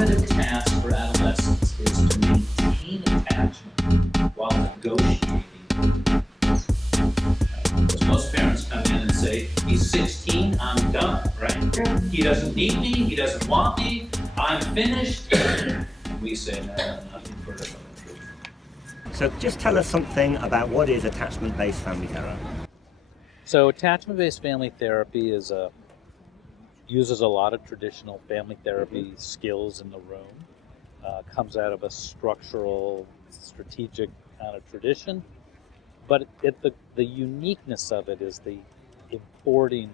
formative task for adolescents is to maintain attachment while negotiating. Because most parents come in and say, he's 16, I'm done, right? He doesn't need me, he doesn't want me, I'm finished. And we say, no, nothing further from the truth. So just tell us something about what is attachment-based family therapy. So attachment-based family therapy uses a lot of traditional family therapy skills in the room. Comes out of a structural, strategic kind of tradition. But the uniqueness of it is the importing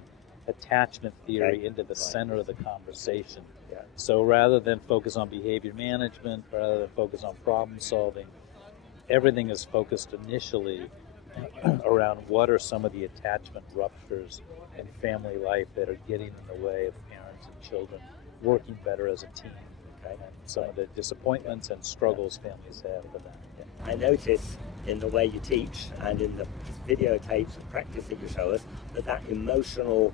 attachment theory into the center of the conversation. Yeah. So rather than focus on behavior management, rather than focus on problem solving, everything is focused initially around what are some of the attachment ruptures in family life that are getting in the way of parents and children working better as a team. Okay? And some of the disappointments and struggles families have with that. I notice in the way you teach and in the videotapes and practice that you show us that emotional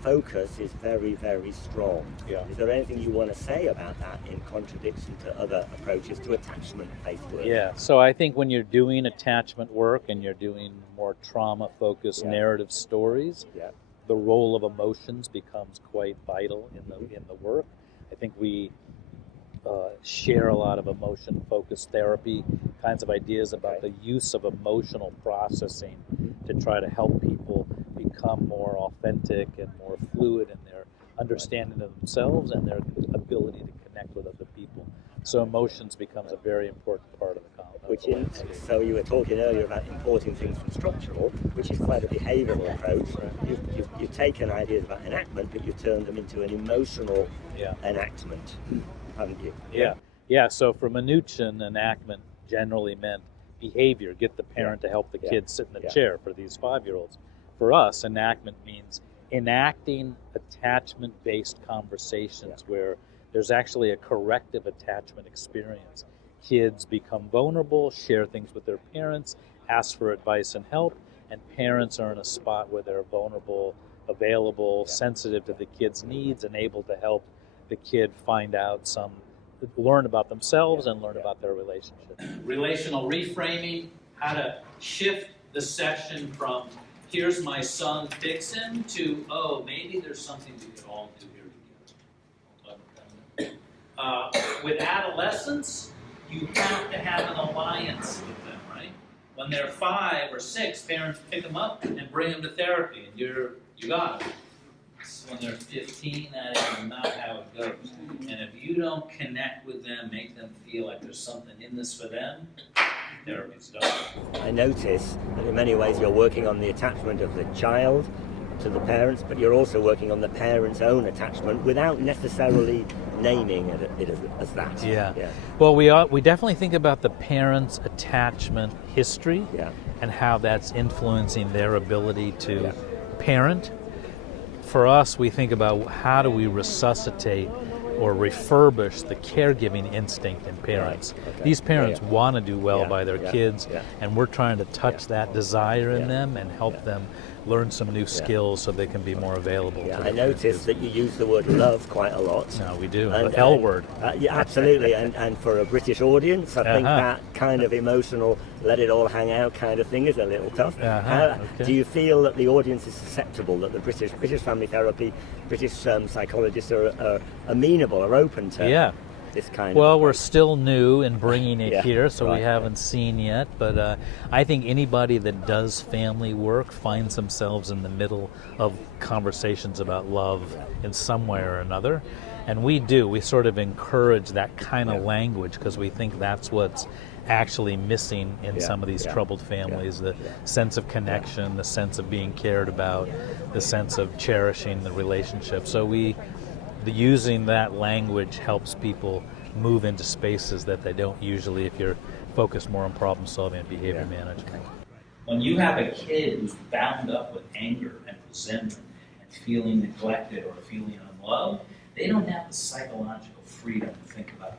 focus is very, very strong. Yeah. Is there anything you want to say about that in contradiction to other approaches to attachment-based work? Yeah, so I think when you're doing attachment work and you're doing more trauma-focused narrative stories, the role of emotions becomes quite vital in the work. I think we share a lot of emotion-focused therapy kinds of ideas about the use of emotional processing to try to help people become more authentic and more fluid in their understanding of themselves and their ability to connect with other people. So emotions becomes a very important part of the conversation. So you were talking earlier about importing things from structural, which is quite a behavioral approach. You've taken ideas about enactment, but you've turned them into an emotional enactment, haven't you? Yeah. So for Minuchin, enactment generally meant behavior, get the parent to help the kid sit in the chair for these 5-year-olds. For us, enactment means enacting attachment-based conversations where there's actually a corrective attachment experience. Kids become vulnerable, share things with their parents, ask for advice and help, and parents are in a spot where they're vulnerable, available, sensitive to the kid's needs, and able to help the kid learn about themselves and learn about their relationship. Relational reframing, how to shift the session from here's my son, fix him, to maybe there's something we could all do here together. With adolescents, you have to have an alliance with them, right? When they're 5 or 6, parents pick them up and bring them to therapy, and you got it. When they're 15, that is not how it goes. And if you don't connect with them, make them feel like there's something in this for them, therapy's done. I notice that in many ways you're working on the attachment of the child to the parents, but you're also working on the parent's own attachment without necessarily naming it as that. Yeah. Well, we definitely think about the parent's attachment history and how that's influencing their ability to parent. For us, we think about how do we resuscitate or refurbish the caregiving instinct in parents. These parents want to do well by their kids, and we're trying to touch that desire in them and help them learn some new skills so they can be more available. I noticed that you use the word love quite a lot. No, we do. The L word. Absolutely. and for a British audience, I think that kind of emotional, let it all hang out kind of thing is a little tough. Do you feel that the audience is susceptible, that the British family therapy, British psychologists are amenable, are open to this kind Well, of we're still new in bringing it here, so right. we haven't seen yet. But I think anybody that does family work finds themselves in the middle of conversations about love in some way or another. And we sort of encourage that kind of language because we think that's what's actually missing in some of these troubled families, the sense of connection, the sense of being cared about, the sense of cherishing the relationship. So using that language helps people move into spaces that they don't usually if you're focused more on problem solving and behavior management. When you have a kid who's bound up with anger and resentment and feeling neglected or feeling unloved, they don't have the psychological freedom to think about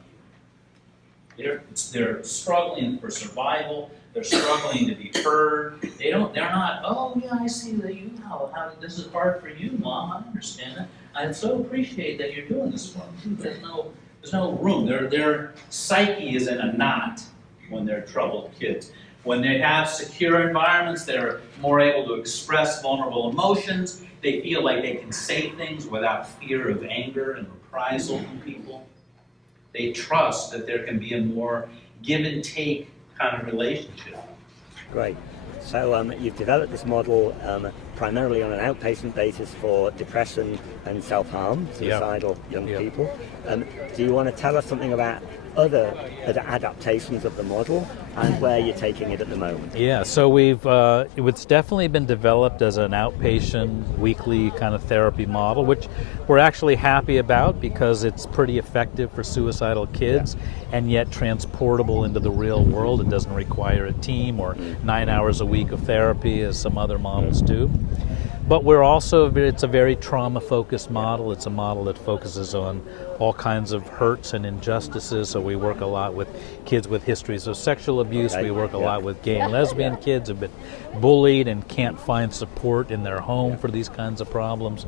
you. They're struggling for survival. They're struggling to be heard. They're not, I see that how this is hard for you, Mom. I understand it. I so appreciate that you're doing this for me too. There's no There's no room. Their psyche is in a knot when they're troubled kids. When they have secure environments, they're more able to express vulnerable emotions. They feel like they can say things without fear of anger and reprisal from people. They trust that there can be a more give and take kind of relationship. Right. So you've developed this model primarily on an outpatient basis for depression and self-harm, suicidal young people. Do you want to tell us something about other adaptations of the model and where you're taking it at the moment? Yeah, so it's definitely been developed as an outpatient weekly kind of therapy model, which we're actually happy about because it's pretty effective for suicidal kids and yet transportable into the real world. It doesn't require a team or 9 hours a week of therapy as some other models do. But it's a very trauma-focused model. It's a model that focuses on all kinds of hurts and injustices. So we work a lot with kids with histories of sexual abuse. We work a lot with gay and lesbian kids who've been bullied and can't find support in their home for these kinds of problems.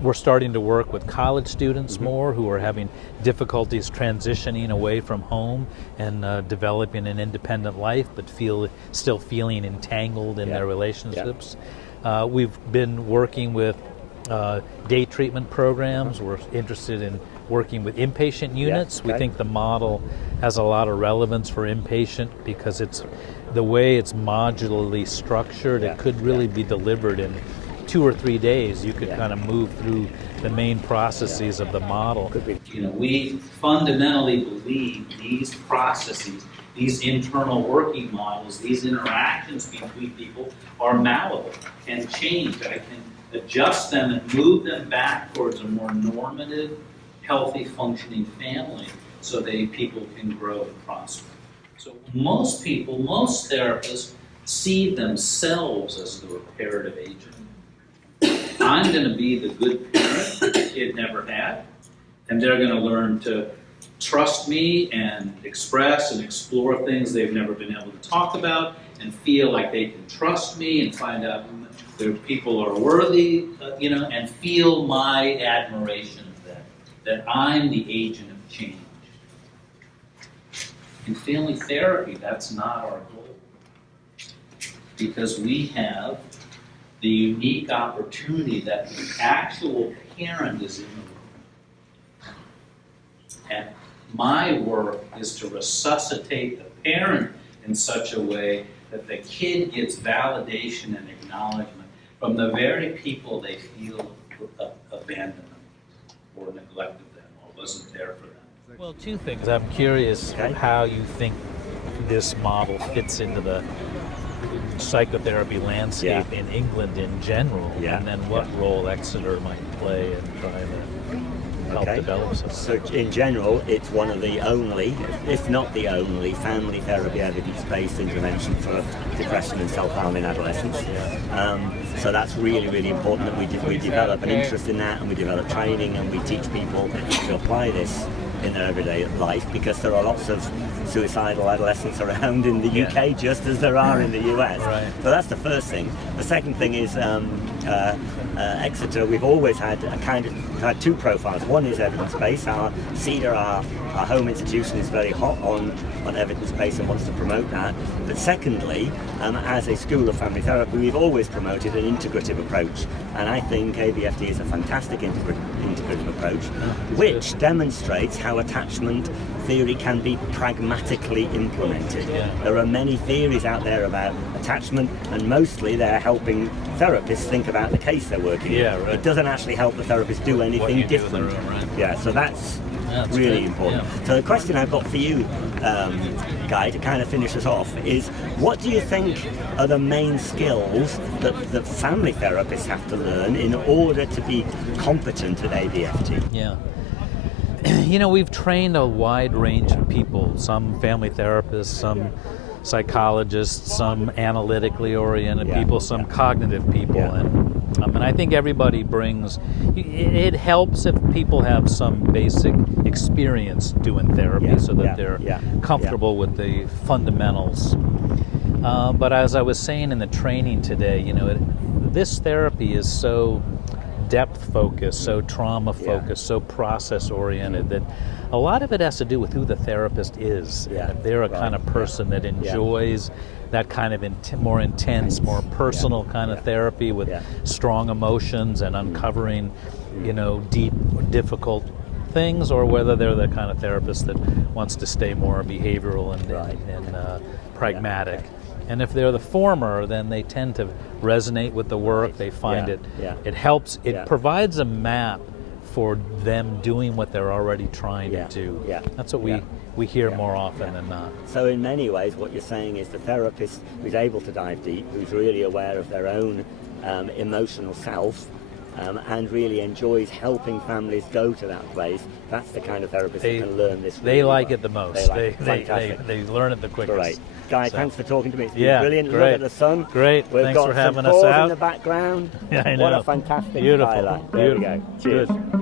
We're starting to work with college students more who are having difficulties transitioning away from home and developing an independent life, but still feeling entangled in their relationships. We've been working with day treatment programs. We're interested in working with inpatient units. We think the model has a lot of relevance for inpatient because it's the way it's modularly structured. It could really be delivered in 2 or 3 days. You could kind of move through the main processes of the model. We fundamentally believe these processes, these internal working models, these interactions between people are malleable and change. I can adjust them and move them back towards a more normative, healthy, functioning family so that people can grow and prosper. So most therapists see themselves as the reparative agent. I'm going to be the good parent that the kid never had, and they're going to learn to trust me and express and explore things they've never been able to talk about and feel like they can trust me and find out their people are worthy, and feel my admiration of them, that I'm the agent of change. In family therapy, that's not our goal, because we have the unique opportunity that the actual parent is in the room. And my work is to resuscitate the parent in such a way that the kid gets validation and acknowledgement from the very people they feel abandoned them or neglected them or wasn't there for them. Well, 2 things. I'm curious how you think this model fits into the psychotherapy landscape in England in general, and then what role Exeter might play in trying to help develop something. So in general, it's one of the only, if not the only, family therapy evidence-based intervention for depression and self-harm in adolescents. So that's really, really important that we develop an interest in that, and we develop training, and we teach people to apply this in their everyday life, because there are lots of suicidal adolescents around in the UK just as there are in the US. So that's the first thing. The second thing is Exeter, we've always had had 2 profiles. One is evidence-based. Our CEDAR, our home institution, is very hot on evidence-based and wants to promote that. But secondly, as a school of family therapy, we've always promoted an integrative approach. And I think ABFD is a fantastic integrative approach, which demonstrates how attachment theory can be pragmatically implemented. There are many theories out there about attachment, and mostly they're helping therapists think about the case they're working in. It doesn't actually help the therapist do anything different. So that's really important. So the question I've got for you, Guy, to kind of finish us off is, what do you think are the main skills that family therapists have to learn in order to be competent at ABFT? We've trained a wide range of people, some family therapists, some psychologists, some analytically oriented people, some cognitive people, and I think everybody brings, it helps if people have some basic experience doing therapy so that they're comfortable with the fundamentals. But as I was saying in the training today, this therapy is so depth focused, so trauma focused, so process oriented that a lot of it has to do with who the therapist is. Yeah. And if they're a kind of person that enjoys that kind of more intense, more personal kind of therapy with strong emotions and uncovering, deep, difficult things, or whether they're the kind of therapist that wants to stay more behavioral and pragmatic. And if they're the former, then they tend to resonate with the work. They find it helps. It provides a map for them doing what they're already trying to do. That's what we hear more often than not. So in many ways, what you're saying is the therapist who's able to dive deep, who's really aware of their own emotional self, and really enjoys helping families go to that place, that's the kind of therapist that can learn this. They like it the most. They learn it the quickest. Great. Guy, thanks for talking to me. It's been brilliant. Great. Look at the sun. Great. We've Thanks got for having some us cause out. in the background. I know. What a fantastic Beautiful. highlight. There we go. Cheers. Good.